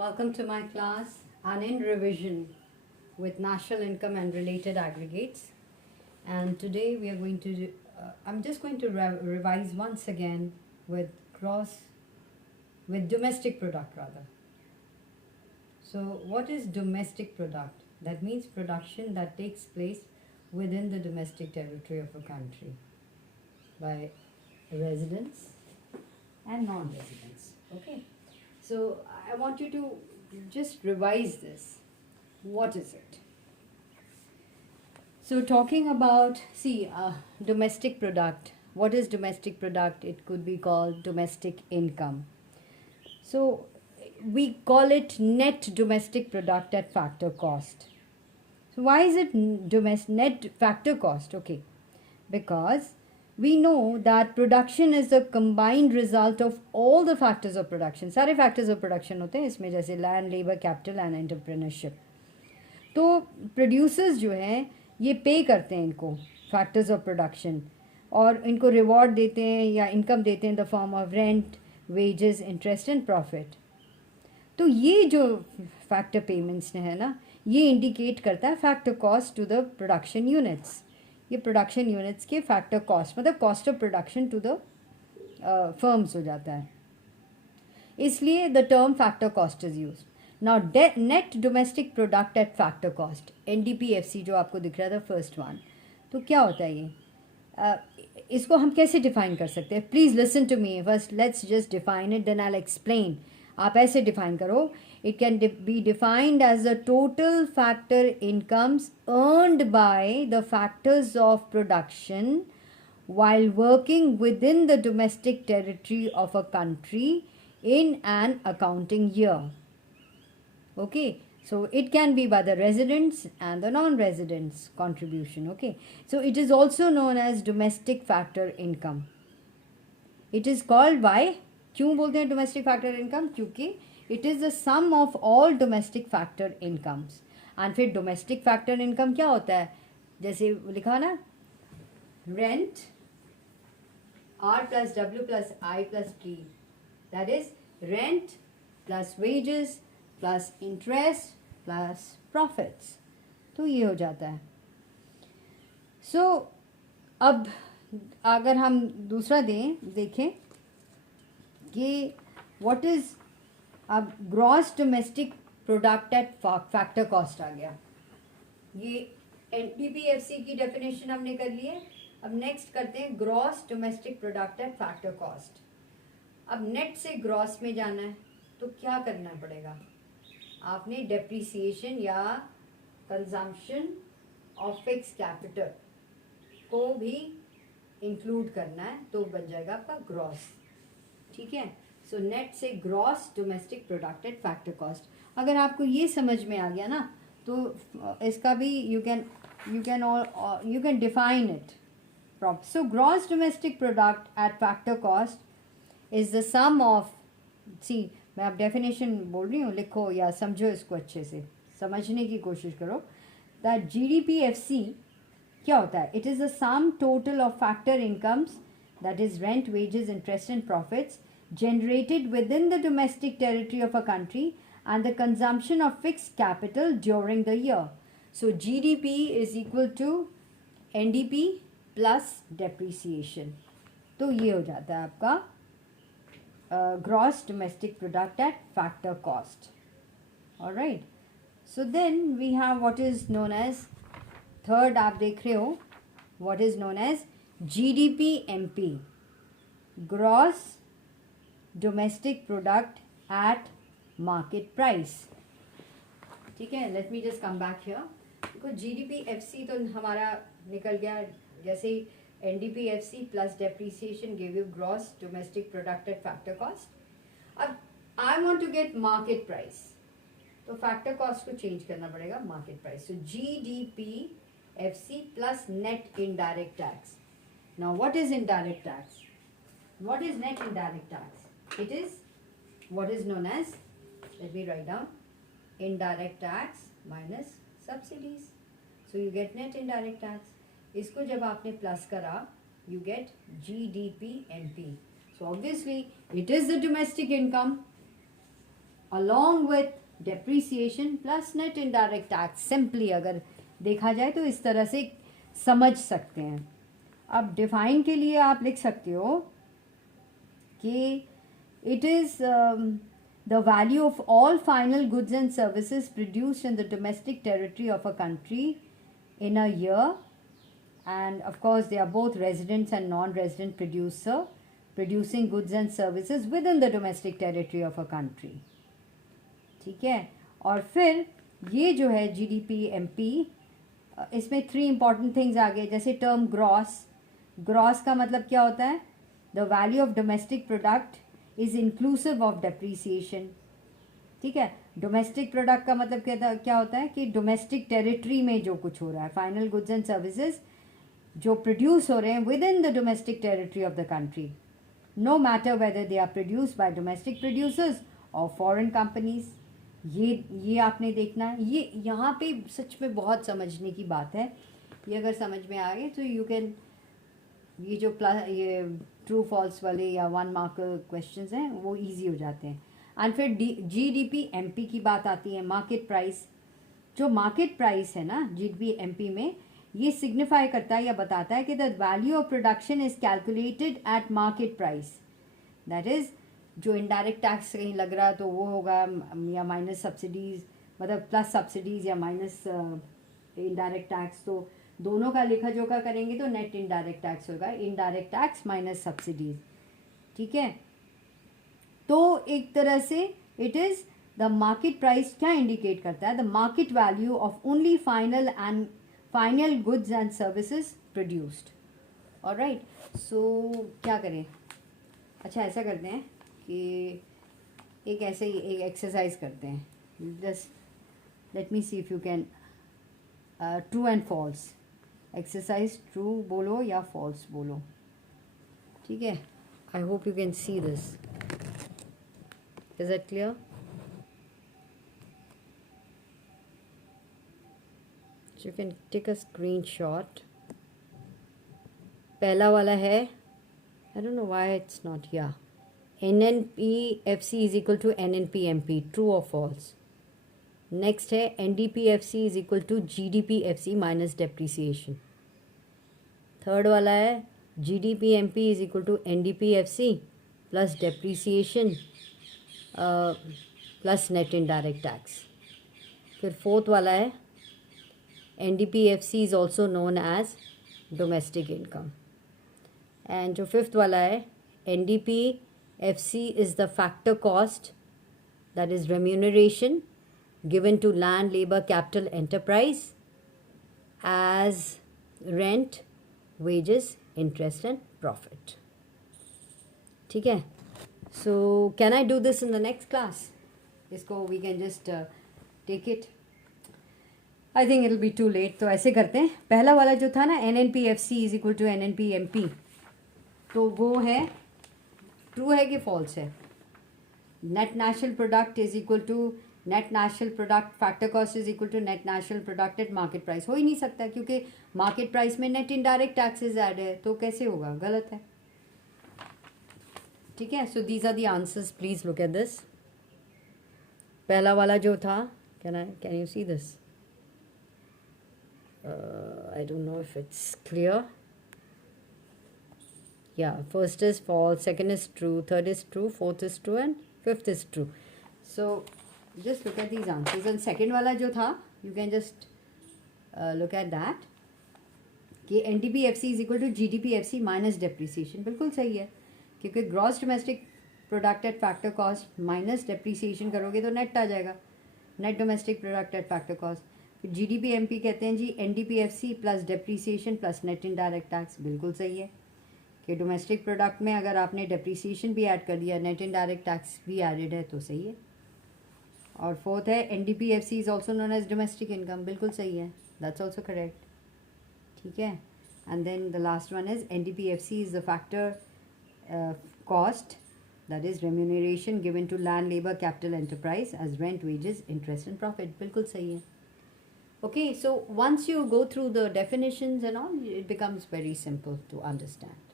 Welcome to my class and in revision with national income and related aggregates. And today we are going to, I'm just going to revise once again with domestic product rather. So what is domestic product? That means production that takes place within the domestic territory of a country by residents and non-residents. Okay. So I want you to just revise this. What is it? So talking about, domestic product. What is domestic product? It could be called domestic income. So we call it net domestic product at factor cost. So why is it net factor cost? Okay, because we know that production is the combined result of all the factors of production. सारे factors of production होते हैं इसमें, जैसे land, labor, capital and entrepreneurship. तो producers जो हैं ये पे करते हैं इनको factors of production और इनको reward देते हैं या income देते हैं in the form of rent, wages, interest and profit. तो ये जो factor payments है ना, ये indicate करता है factor cost to the production units. ये प्रोडक्शन यूनिट्स के फैक्टर कॉस्ट मतलब cost of production to the firms हो जाता है, इसलिए the term factor cost is use. Now net domestic product at factor cost NDPFC जो आपको दिख रहा था फर्स्ट वन, तो क्या होता है ये इसको हम कैसे डिफाइन कर सकते हैं? Please listen to me first, let's just define it then I will explain. आप ऐसे डिफाइन करो, it can be defined as the total factor incomes earned by the factors of production while working within the domestic territory of a country in an accounting year. Okay, so it can be by the residents and the non-residents contribution. Okay, so it is also known as domestic factor income. It is called by, क्यों बोलते हैं domestic factor income? क्योंकि it is the sum of all domestic factor incomes. And फिर domestic factor income क्या होता है? जैसे लिखा ना, rent R plus W plus I plus T, that is rent plus wages plus interest plus profits. तो ये हो जाता है. So अब अगर हम दूसरा देखें कि what is, अब gross domestic product at factor cost आ गया. ये NDPFC की डेफिनेशन हमने कर ली है. अब नेक्स्ट करते हैं gross domestic product at factor cost. अब नेट से ग्रॉस में जाना है तो क्या करना पड़ेगा? आपने डेप्रिसिएशन या कंजम्पशन ऑफ फिक्स कैपिटल को भी इंक्लूड करना है, तो बन जाएगा आपका ग्रॉस. ठीक है, सो नेट से gross domestic product at factor cost. अगर आपको ये समझ में आ गया ना, तो इसका भी you can define it proper. So gross domestic product at factor cost is the sum of, मैं आप डेफिनेशन बोल रही हूँ, लिखो या समझो इसको, अच्छे से समझने की कोशिश करो. दैट GDPFC क्या होता है? It is the sum total of factor incomes, that is rent, wages, interest and profits generated within the domestic territory of a country and the consumption of fixed capital during the year. So GDP is equal to NDP plus depreciation. तो ये हो जाता है आपका gross domestic product at factor cost. All right. So then we have what is known as, third आप देख रहे हो, what is known as GDP-MP, gross domestic product at market price. ठीक है, let me just come back here. देखो GDPFC तो हमारा निकल गया, जैसे NDPFC plus depreciation gave you gross domestic product at factor cost. अब I want to get market price, तो factor cost को change करना पड़ेगा market price. So GDPFC plus net indirect tax. Now what is indirect tax? What is net indirect tax? It is what is known as, let me write down, indirect tax minus subsidies. So you get net indirect tax. इसको जब आपने plus करा, you get GDP-MP. So obviously it is the domestic income. along with depreciation plus net indirect tax. Simply अगर देखा जाए तो इस तरह से समझ सकते हैं. अब डिफाइन के लिए आप लिख सकते हो कि it is the value of all final goods and services produced in the domestic territory of a country in a year, and of course they are both residents and non-resident producer producing goods and services within the domestic territory of a country. ठीक है. और फिर ये जो है GDP MP, इसमें 3 important things आ गए. जैसे टर्म ग्रॉस का मतलब क्या होता है? The value of domestic product is inclusive of depreciation. ठीक है. डोमेस्टिक प्रोडक्ट का मतलब क्या होता है कि डोमेस्टिक टेरिटरी में जो कुछ हो रहा है, फाइनल गुड्स एंड सर्विसेज जो प्रोड्यूस हो रहे हैं within the domestic territory of the country, no matter whether they are produce by domestic producers और फॉरेन कंपनीज. ये आपने देखना है. ये यहाँ पे सच में बहुत समझने की बात है. ये अगर समझ में आ गए तो यू कैन, ये जो ये ट्रू फॉल्स वाले या 1 मार्क क्वेश्चंस हैं वो इजी हो जाते हैं. एंड फिर GDP MP की बात आती है. मार्केट प्राइस, जो मार्केट प्राइस है ना GDP MP में, ये सिग्निफाई करता है या बताता है कि the value of production is calculated at market price. That is जो इनडायरेक्ट टैक्स कहीं लग रहा है तो वो होगा, या माइनस सब्सिडीज, मतलब प्लस सब्सिडीज या माइनस इनडायरेक्ट टैक्स. तो दोनों का लेखा जोखा करेंगे तो नेट इनडायरेक्ट टैक्स होगा. Indirect tax minus subsidies. ठीक है. तो एक तरह से it is the market price. क्या इंडिकेट करता है? The market value of only final goods and services produced. Alright. So क्या करें? अच्छा ऐसा करते हैं कि एक ऐसे ही एक एक्सरसाइज करते हैं. Just let me see if you can. True and false exercise. True बोलो या फॉल्स बोलो. ठीक है. I hope you can see this. Is that clear? You can take a screenshot. पहला वाला है, I don't know why it's not here. NNPFC is equal to NNPMP. True or false? Next है NDPFC is equal to GDPFC minus depreciation. Third वाला है GDPMP is equal to NDPFC plus depreciation plus net indirect tax. फिर fourth वाला है NDPFC is also known as domestic income. And जो fifth वाला है NDPFC is the factor cost, that is remuneration given to land, labor, capital, enterprise as rent, wages, interest and profit. ठीक है. So can I do this in the next class? इसको we can just take it. I think it'll be too late. तो ऐसे करते हैं. पहला वाला जो था ना NNPFC is equal to NNPMP, तो वो है ट्रू है कि फॉल्स है? Net national product is equal to net national product factor cost is equal to net national product at market price. हो ही नहीं सकता क्योंकि मार्केट प्राइस में नेट इनडायरेक्ट टैक्सेस ऐड है. तो कैसे होगा? गलत है. ठीक है. So these are the answers. Please look at this. पहला वाला जो था, can you see this? I don't know if it's clear. Yeah, first is false, second is true, third is true, fourth is true and fifth is true. So just look at these answers. And second वाला जो था, you can just look at that कि NDPFC is equal to GDPFC minus depreciation. बिल्कुल सही है क्योंकि gross domestic product at factor cost minus depreciation करोगे तो नेट आ जाएगा. Net domestic product at factor cost. फिर GDPMP कहते हैं जी NDPFC plus depreciation plus net indirect tax. बिल्कुल सही है कि डोमेस्टिक प्रोडक्ट में अगर आपने डेप्रीसिएशन भी ऐड कर दिया, नेट इनडायरेक्ट टैक्स भी एडेड है, तो सही है. और फोर्थ है NDPFC is also known as domestic income. बिल्कुल सही है. That's also correct. ठीक है. And then the last one is NDPFC is the factor cost, that is remuneration given to land, labour, capital, enterprise as rent, wages, interest and profit. बिल्कुल सही है. Okay, so once you go through the definitions and all, it becomes very simple to understand.